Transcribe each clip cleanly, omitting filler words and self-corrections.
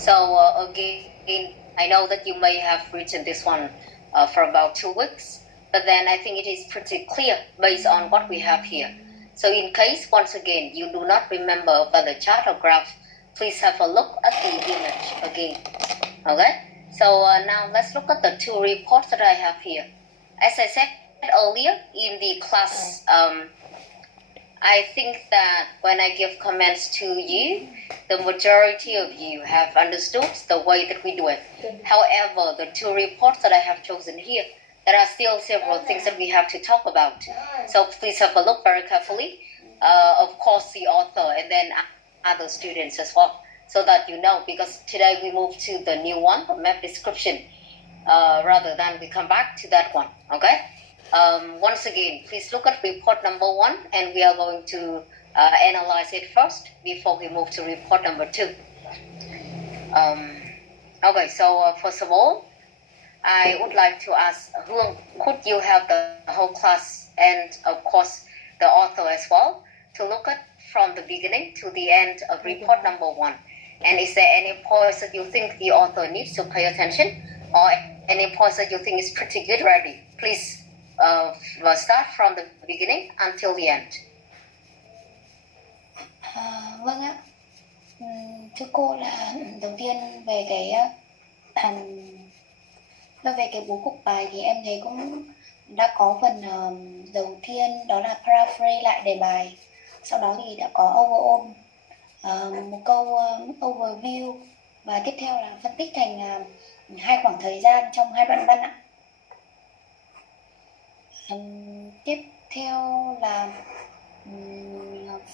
So again, I know that you may have written this one for about 2 weeks, but then I think it is pretty clear based on what we have here. So in case, once again, you do not remember about the chart or graph, please have a look at the image again. Okay, so now let's look at the 2 reports that I have here. As I said earlier in the class, I think that when I give comments to you, the majority of you have understood the way that we do it. However, the 2 reports that I have chosen here, there are still several things that we have to talk about. So please have a look very carefully. Of course, the author and then other students as well, so that you know, because today we move to the new one, the map description, rather than we come back to that one, okay? Once again, please look at report number 1, and we are going to analyze it first before we move to report number 2. Okay, so first of all, I would like to ask, could you have the whole class and of course the author as well to look at from the beginning to the end of report number 1? And is there any points that you think the author needs to pay attention, or any points that you think is pretty good already? Please start from the beginning until the end. Vâng ạ. Thưa cô là đầu tiên về cái bố cục bài thì em thấy cũng đã có phần đầu tiên đó là paraphrase lại đề bài, sau đó thì đã có overall, một câu overview, và tiếp theo là phân tích thành 2 khoảng thời gian trong 2 đoạn văn ạ. Tiếp theo là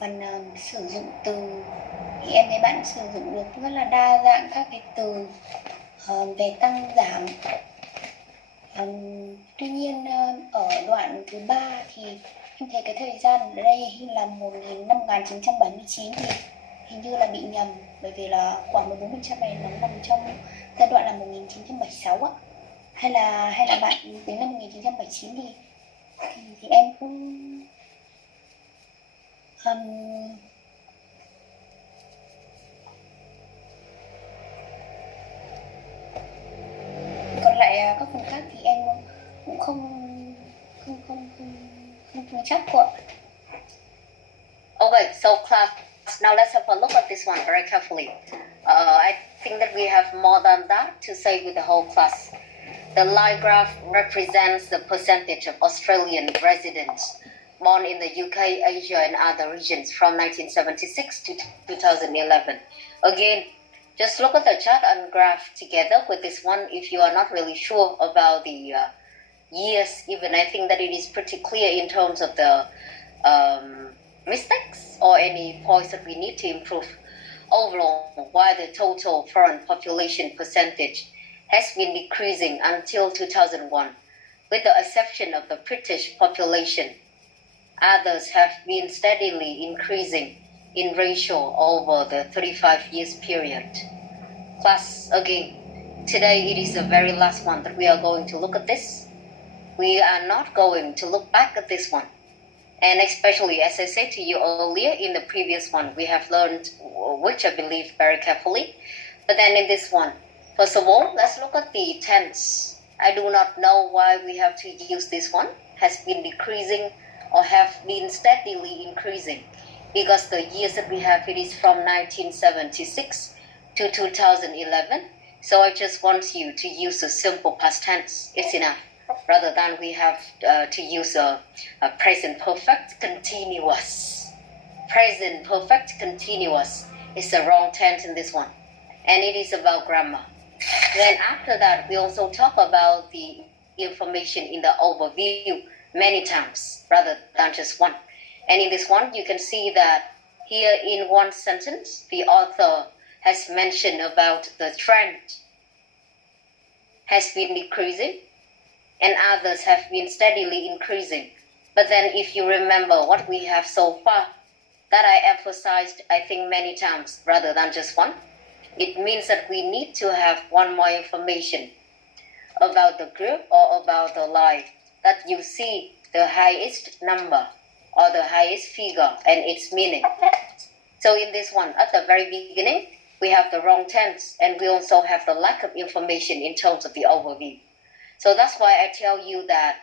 phần sử dụng từ, thì em thấy bạn sử dụng được rất là đa dạng các cái từ về tăng giảm. Tuy nhiên ở đoạn thứ 3 thì em thấy cái thời gian ở đây là năm 1979 thì hình như là bị nhầm, bởi vì là khoảng 14% này nó nằm trong giai đoạn là 1976 á, hay là bạn tính năm 1979 thì em cũng còn lại các phần khác thì em cũng không chắc của. Okay, so class, now let's have a look at this one very carefully. I think that we have more than that to say with the whole class. The line graph represents the percentage of Australian residents born in the UK, Asia, and other regions from 1976 to 2011. Again, just look at the chart and graph together with this one. If you are not really sure about the years, even I think that it is pretty clear in terms of the mistakes or any points that we need to improve. Overall, why the total foreign population percentage has been decreasing until 2001, with the exception of the British population. Others have been steadily increasing in ratio over the 35 years period. Class, again, today it is the very last one that we are going to look at this. We are not going to look back at this one. And especially, as I said to you earlier, in the previous one, we have learned, which I believe very carefully. But then in this one, first of all, let's look at the tense. I do not know why we have to use this one, has been decreasing or have been steadily increasing, because the years that we have, it is from 1976 to 2011. So I just want you to use a simple past tense. It's enough, rather than we have to use a present perfect continuous. Present perfect continuous is the wrong tense in this one, and it is about grammar. Then after that, we also talk about the information in the overview many times rather than just one. And in this one, you can see that here in one sentence, the author has mentioned about the trend has been decreasing and others have been steadily increasing. But then if you remember what we have so far, that I emphasized, I think, many times rather than just one, it means that we need to have one more information about the group or about the line, that you see the highest number or the highest figure and its meaning. So in this one, at the very beginning, we have the wrong tense, and we also have the lack of information in terms of the overview. So that's why I tell you that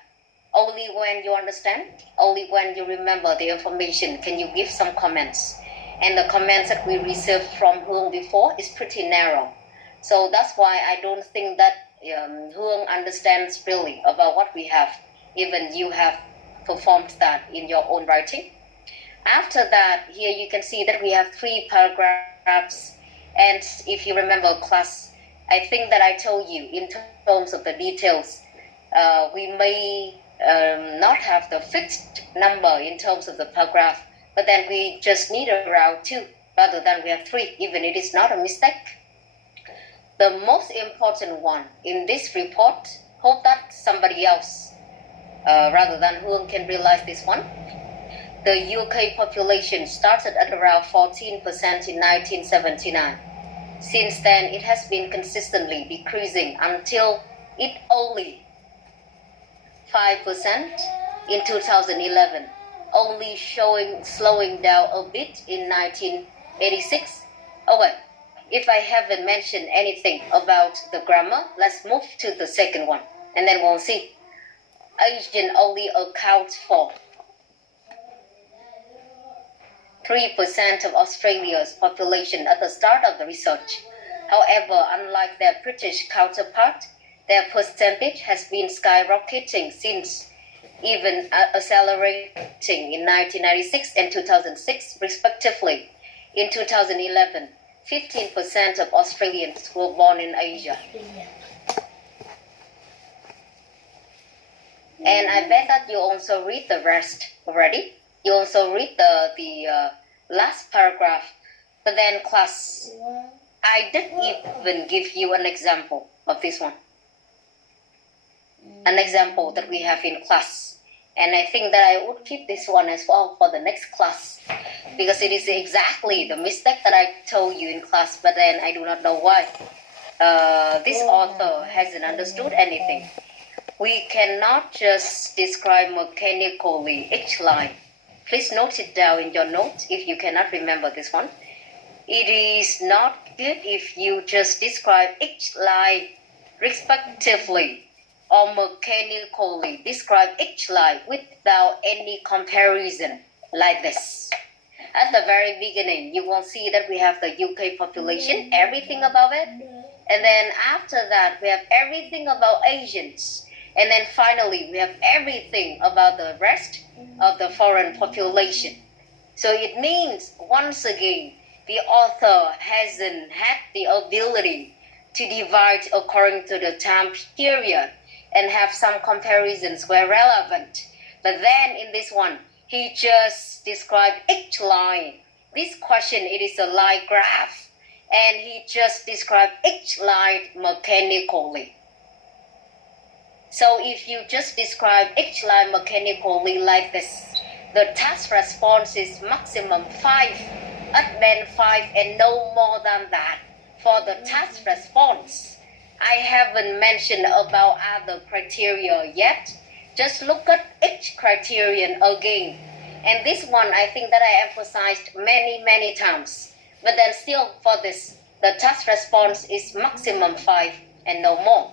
only when you understand, only when you remember the information, can you give some comments. And the comments that we received from Hương before is pretty narrow. So that's why I don't think that Hương understands really about what we have, even you have performed that in your own writing. After that, here you can see that we have 3 paragraphs. And if you remember class, I think that I told you in terms of the details, we may not have the fixed number in terms of the paragraph, but then we just need around 2 rather than we have 3, even it is not a mistake. The most important one in this report, hope that somebody else rather than Hương can realize this one. The UK population started at around 14% in 1979. Since then, it has been consistently decreasing until it only 5% in 2011, only slowing down a bit in 1986. Oh wait, if I haven't mentioned anything about the grammar, let's move to the second one, and then we'll see. Asian only accounts for 3% of Australia's population at the start of the research. However, unlike their British counterpart, their percentage has been skyrocketing since, even accelerating in 1996 and 2006 respectively. In 2011, 15% of Australians were born in Asia. And I bet that you also read the rest already. You also read the last paragraph. But then class, I didn't even give you an example of this one. An example that we have in class. And I think that I would keep this one as well for the next class. Because it is exactly the mistake that I told you in class, but then I do not know why. This author hasn't understood anything. We cannot just describe mechanically each line. Please note it down in your notes if you cannot remember this one. It is not good if you just describe each line respectively or mechanically describe each line without any comparison like this. At the very beginning, you will see that we have the UK population, everything about it. And then after that, we have everything about Asians. And then finally, we have everything about the rest of the foreign population. So it means, once again, the author hasn't had the ability to divide according to the time period and have some comparisons where relevant. But then in this one, he just described each line. This question, it is a line graph. And he just described each line mechanically. So if you just describe each line mechanically like this, the task response is maximum 5, at then 5 and no more than that for the task response. I haven't mentioned about other criteria yet. Just look at each criterion again. And this one, I think that I emphasized many times. But then still for this, the task response is maximum 5 and no more.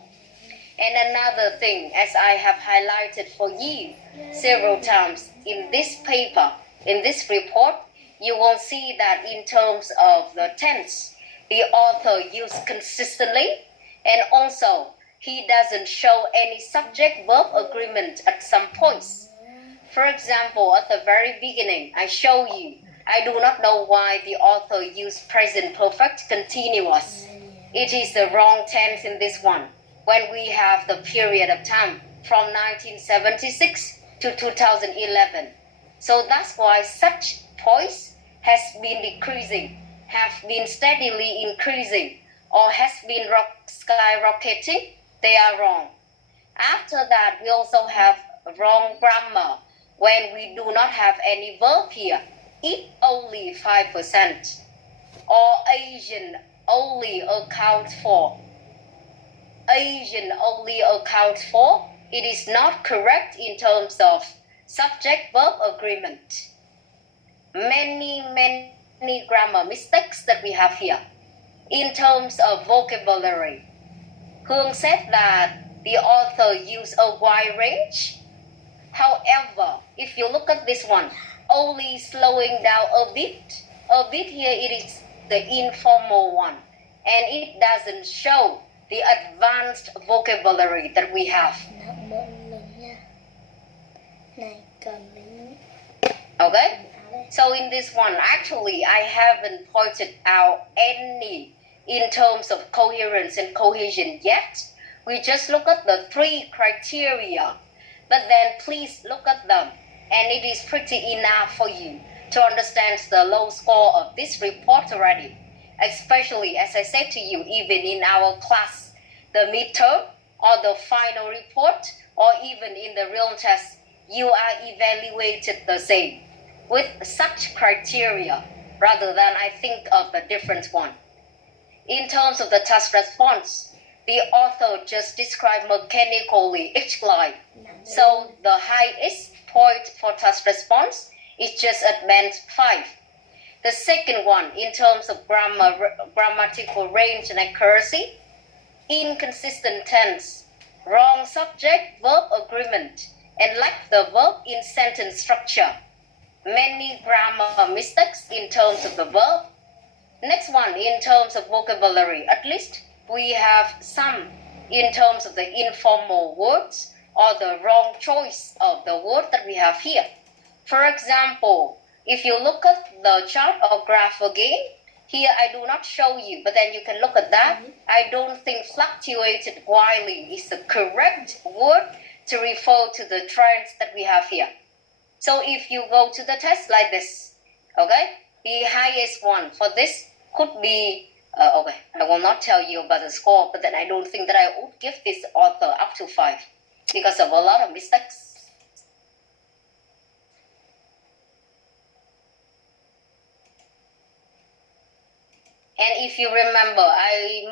And another thing, as I have highlighted for you several times in this paper, in this report, you will see that in terms of the tense, the author used consistently, and also he doesn't show any subject-verb agreement at some points. For example, at the very beginning, I show you, I do not know why the author used present perfect continuous. It is the wrong tense in this one. When we have the period of time from 1976 to 2011. So that's why such points has been decreasing, have been steadily increasing, or has been skyrocketing. They are wrong. After that, we also have wrong grammar when we do not have any verb here. It only 5%, or Asian only accounts for. Asian only accounts for. It is not correct in terms of subject-verb agreement. Many grammar mistakes that we have here. in terms of vocabulary, Hương said that the author used a wide range. However, if you look at this one, only slowing down a bit here, it is the informal one, and it doesn't show the advanced vocabulary that we have. Okay? So in this one, actually, I haven't pointed out any in terms of coherence and cohesion yet. We just look at the 3 criteria, but then please look at them, and it is pretty enough for you to understand the low score of this report already. Especially, as I said to you, even in our class, the midterm or the final report, or even in the real test, you are evaluated the same with such criteria, rather than I think of a different one. In terms of the task response, the author just described mechanically each line. So the highest point for task response is just at band 5. The second one, in terms of grammatical range and accuracy, inconsistent tense, wrong subject verb agreement, and lack the verb in sentence structure. Many grammar mistakes in terms of the verb. Next one, in terms of vocabulary, at least we have some in terms of the informal words or the wrong choice of the word that we have here. For example, if you look at the chart or graph again, here I do not show you, but then you can look at that. I don't think fluctuated wildly is the correct word to refer to the trends that we have here. So if you go to the test like this, okay, the highest one for this could be, okay, I will not tell you about the score, but then I don't think that I would give this author up to 5 because of a lot of mistakes. And if you remember, I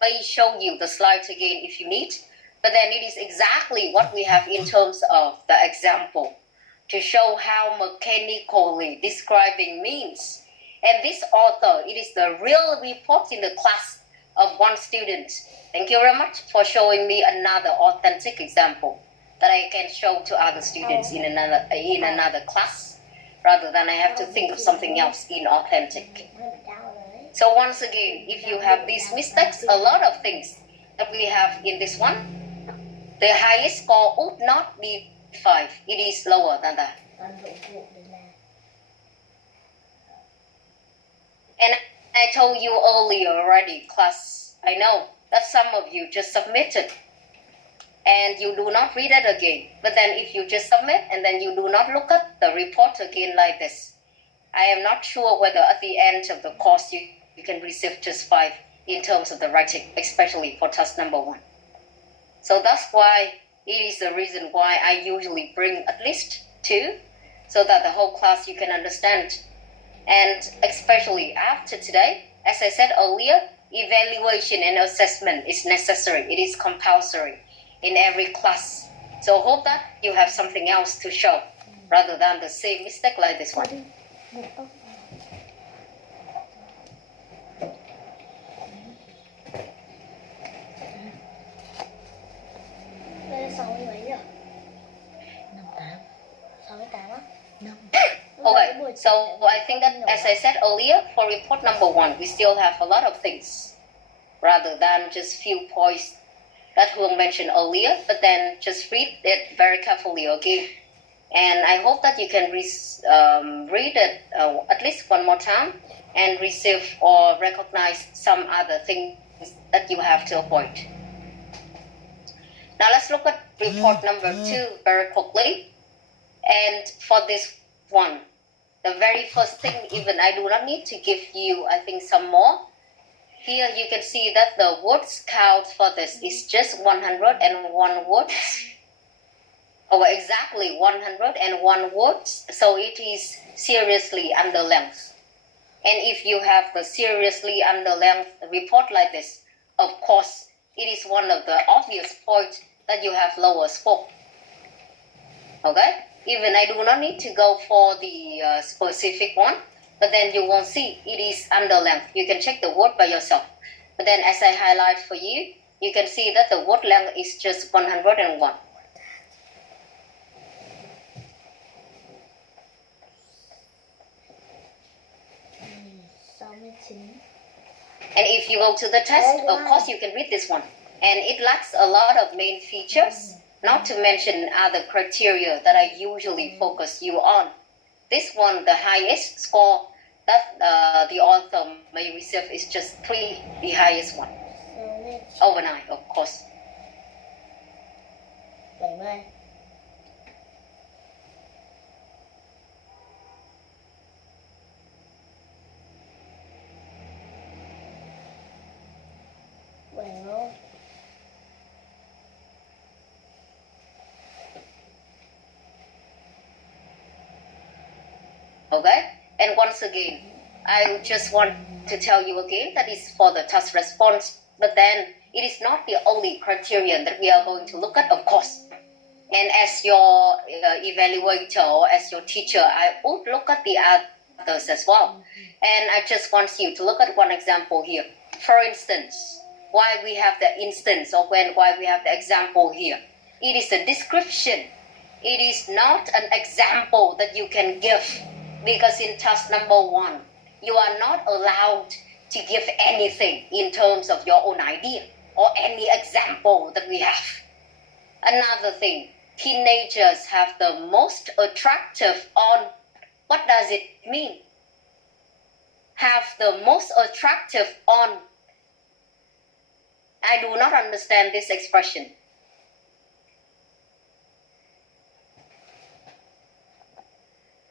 may show you the slides again if you need, but then it is exactly what we have in terms of the example to show how mechanically describing means. And this author, it is the real report in the class of one student. Thank you very much for showing me another authentic example that I can show to other students in another class, rather than I have to think of something else inauthentic. So once again, if you have these mistakes, a lot of things that we have in this one, the highest score would not be 5. It is lower than that. And I told you earlier already, class, I know that some of you just submitted and you do not read it again. But then if you just submit and then you do not look at the report again like this, I am not sure whether at the end of the course you can receive just 5 in terms of the writing, especially for task number 1. So that's why it is the reason why I usually bring at least 2, so that the whole class you can understand. And especially after today, as I said earlier, evaluation and assessment is necessary. It is compulsory in every class. So hope that you have something else to show rather than the same mistake like this one. Okay, so I think that, as I said earlier, for report number 1, we still have a lot of things rather than just few points that Hương mentioned earlier, but then just read it very carefully, okay? And I hope that you can read it at least one more time and receive or recognize some other things that you have to avoid. Now let's look at report number 2 very quickly. And for this one, the very first thing, even I do not need to give you, I think, some more. Here you can see that the words count for this is just 101 words. Oh, exactly 101 words. So it is seriously under length. And if you have the seriously under length report like this, of course, it is one of the obvious points that you have lower score. Okay? Even I do not need to go for the specific one, but then you won't see it is under length. You can check the word by yourself. But then as I highlight for you, you can see that the word length is just 101. And if you go to the test, of course you can read this one. And it lacks a lot of main features, not to mention other criteria that I usually focus you on. This one, the highest score that the author may receive is just 3, the highest one. Over 9, of course. 70. Well, okay, and once again, I just want to tell you again that is for the task response, but then it is not the only criterion that we are going to look at, of course. And as your evaluator or as your teacher, I would look at the others as well. And I just want you to look at one example here. For instance, why we have the instance or why we have the example here. It is a description. It is not an example that you can give, because in task number 1, you are not allowed to give anything in terms of your own idea or any example that we have. Another thing, teenagers have the most attractive on, what does it mean? Have the most attractive on. I do not understand this expression.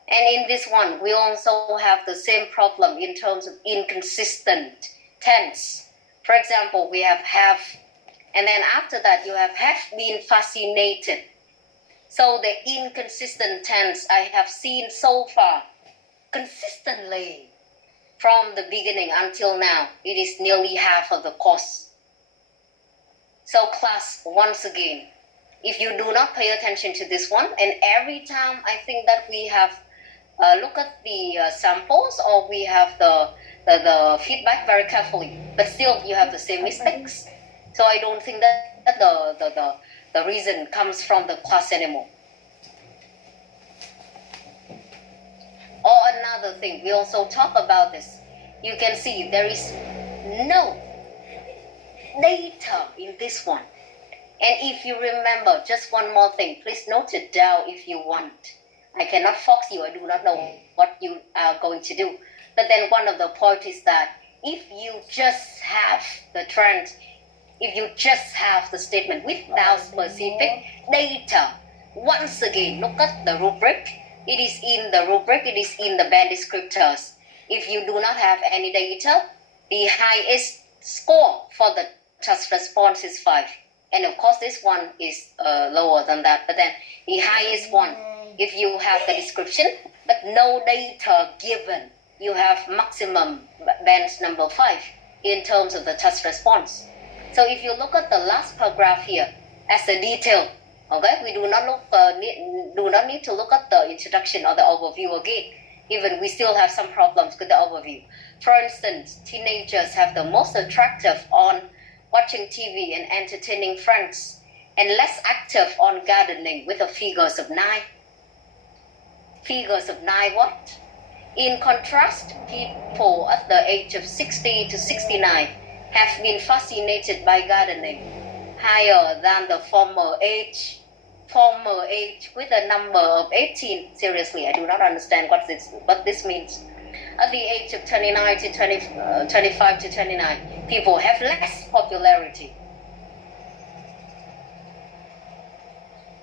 And in this one, we also have the same problem in terms of inconsistent tense. For example, we have and then after that you have been fascinated. So the inconsistent tense I have seen so far consistently from the beginning until now. It is nearly half of the course. So class, once again, if you do not pay attention to this one, and every time I think that we have look at the samples or we have the feedback very carefully, but still you have the same mistakes. So I don't think that the reason comes from the class anymore. Or another thing, we also talk about this. You can see there is no data in this one. And if you remember, just one more thing, please note it down if you want. I cannot force you, I do not know what you are going to do. But then one of the points is that if you just have the trend, if you just have the statement without specific data, once again, look at the rubric. It is in the rubric, it is in the band descriptors. If you do not have any data, the highest score for the task response is 5. And of course, this one is lower than that. But then the highest one, if you have the description, but no data given, you have maximum band number 5 in terms of the task response. So if you look at the last paragraph here as a detail, okay, we do not need to look at the introduction or the overview again. Even we still have some problems with the overview. For instance, teenagers have the most attractive on watching TV and entertaining friends, and less active on gardening with the figures of 9. Figures of 9 what? In contrast, people at the age of 60 to 69 have been fascinated by gardening, higher than the former age with a number of 18. Seriously, I do not understand what this means. At the age of 29 to 25 to 29, people have less popularity.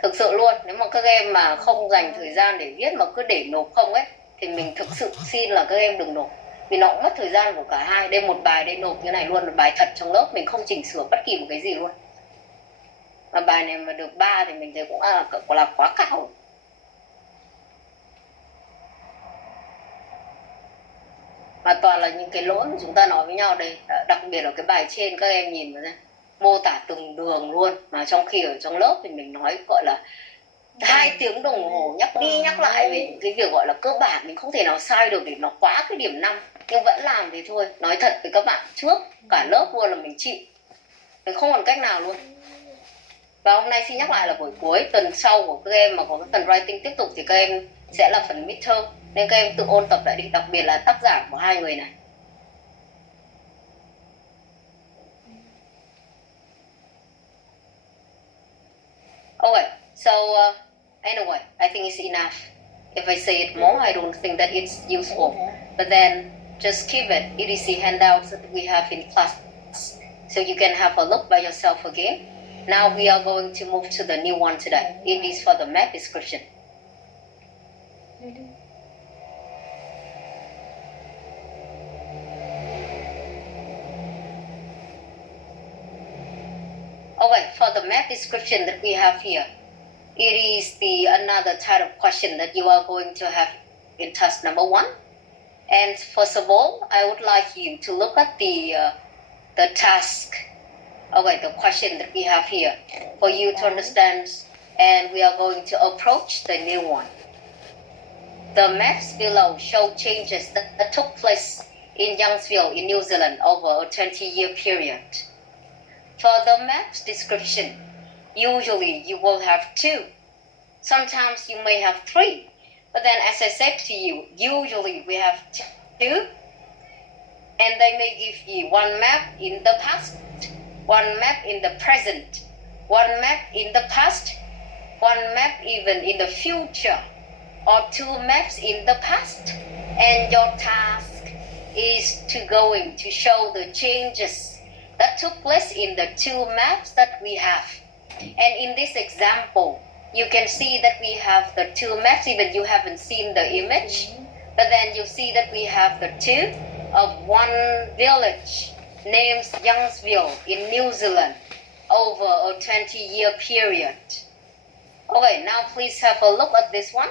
Thực sự luôn, nếu mà các em mà không dành thời gian để viết mà cứ để nộp không ấy, thì mình thực sự xin là các em đừng nộp. Vì nó cũng mất thời gian của cả hai. Đây một bài đây nộp như này luôn, một bài thật trong lớp, mình không chỉnh sửa bất kỳ một cái gì luôn. Mà bài này mà được 3 thì mình thấy cũng là quá cao. Mà toàn là những cái lỗi mà chúng ta nói với nhau đây. Đặc biệt là cái bài trên các em nhìn vào đây, mô tả từng đường luôn. Mà trong khi ở trong lớp thì mình nói gọi là 2 tiếng đồng hồ nhắc đi nhắc lại về cái việc gọi là cơ bản, mình không thể nào sai được để nó quá cái điểm 5, nhưng vẫn làm thì thôi. Nói thật với các bạn, trước cả lớp luôn là mình chịu, mình không còn cách nào luôn. Và hôm nay xin nhắc lại là buổi cuối, tuần sau của các em mà có cái phần writing tiếp tục thì các em sẽ là phần midterm, nên các em tự ôn tập lại đi, đặc biệt là tác giả của 2 người này. Okay, so anyway, I think it's enough. If I say it more, I don't think that it's useful. But then just keep it. EDC handouts that we have in class, so you can have a look by yourself again. Now we are going to move to the new one today. It is for the map description. Okay, for the map description that we have here, it is another type of question that you are going to have in task number 1. And first of all, I would like you to look at the task. Okay, the question that we have here for you to understand, and we are going to approach the new one. The maps below show changes that took place in Youngsville in New Zealand over a 20-year period. For the map's description, usually you will have 2. Sometimes you may have 3. But then as I said to you, usually we have 2. And they may give you 1 map in the past, 1 map in the present, 1 map in the past, 1 map even in the future, or 2 maps in the past. And your task is going to show the changes that took place in the 2 maps that we have. And in this example, you can see that we have the 2 maps, even you haven't seen the image, but then you see that we have the 2 of 1 village named Youngsville in New Zealand over a 20-year period. Okay, now please have a look at this one.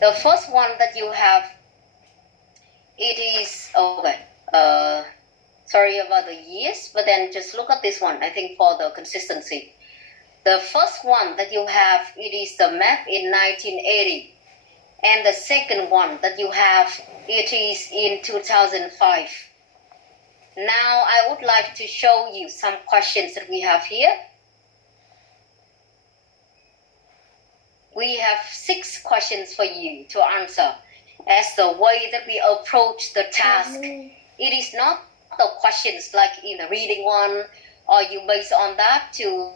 The first one that you have, it is, okay, sorry about the years, but then just look at this one, I think, for the consistency. The first one that you have, it is the map in 1980. And the second one that you have, it is in 2005. Now I would like to show you some questions that we have here. We have 6 questions for you to answer as the way that we approach the task. It is not the questions like in the reading one, or you base on that to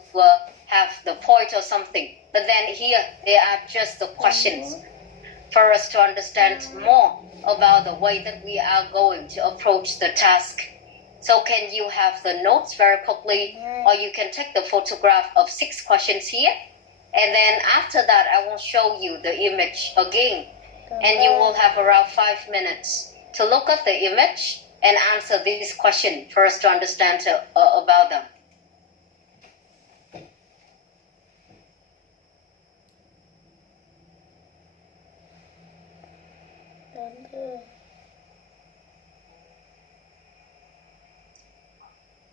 have the point or something. But then here, they are just the questions for us to understand more about the way that we are going to approach the task. So can you have the notes very quickly, or you can take the photograph of 6 questions here. And then after that, I will show you the image again. And you will have around 5 minutes to look at the image and answer this question for us to understand about them.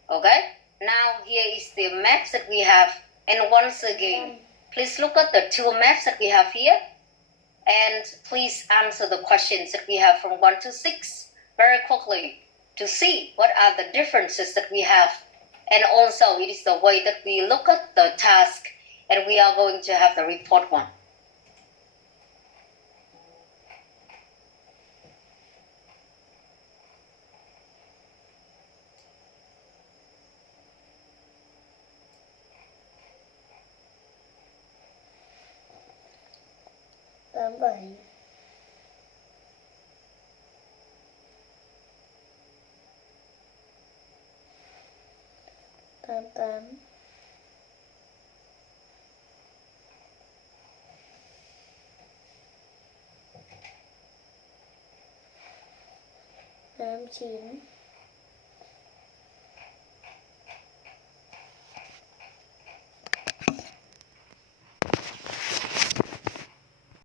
Okay, now here is the maps that we have. And once again, please look at the 2 maps that we have here. And please answer the questions that we have from 1 to 6 very quickly to see what are the differences that we have. And also, it is the way that we look at the task, and we are going to have the report one. Bảy 88 89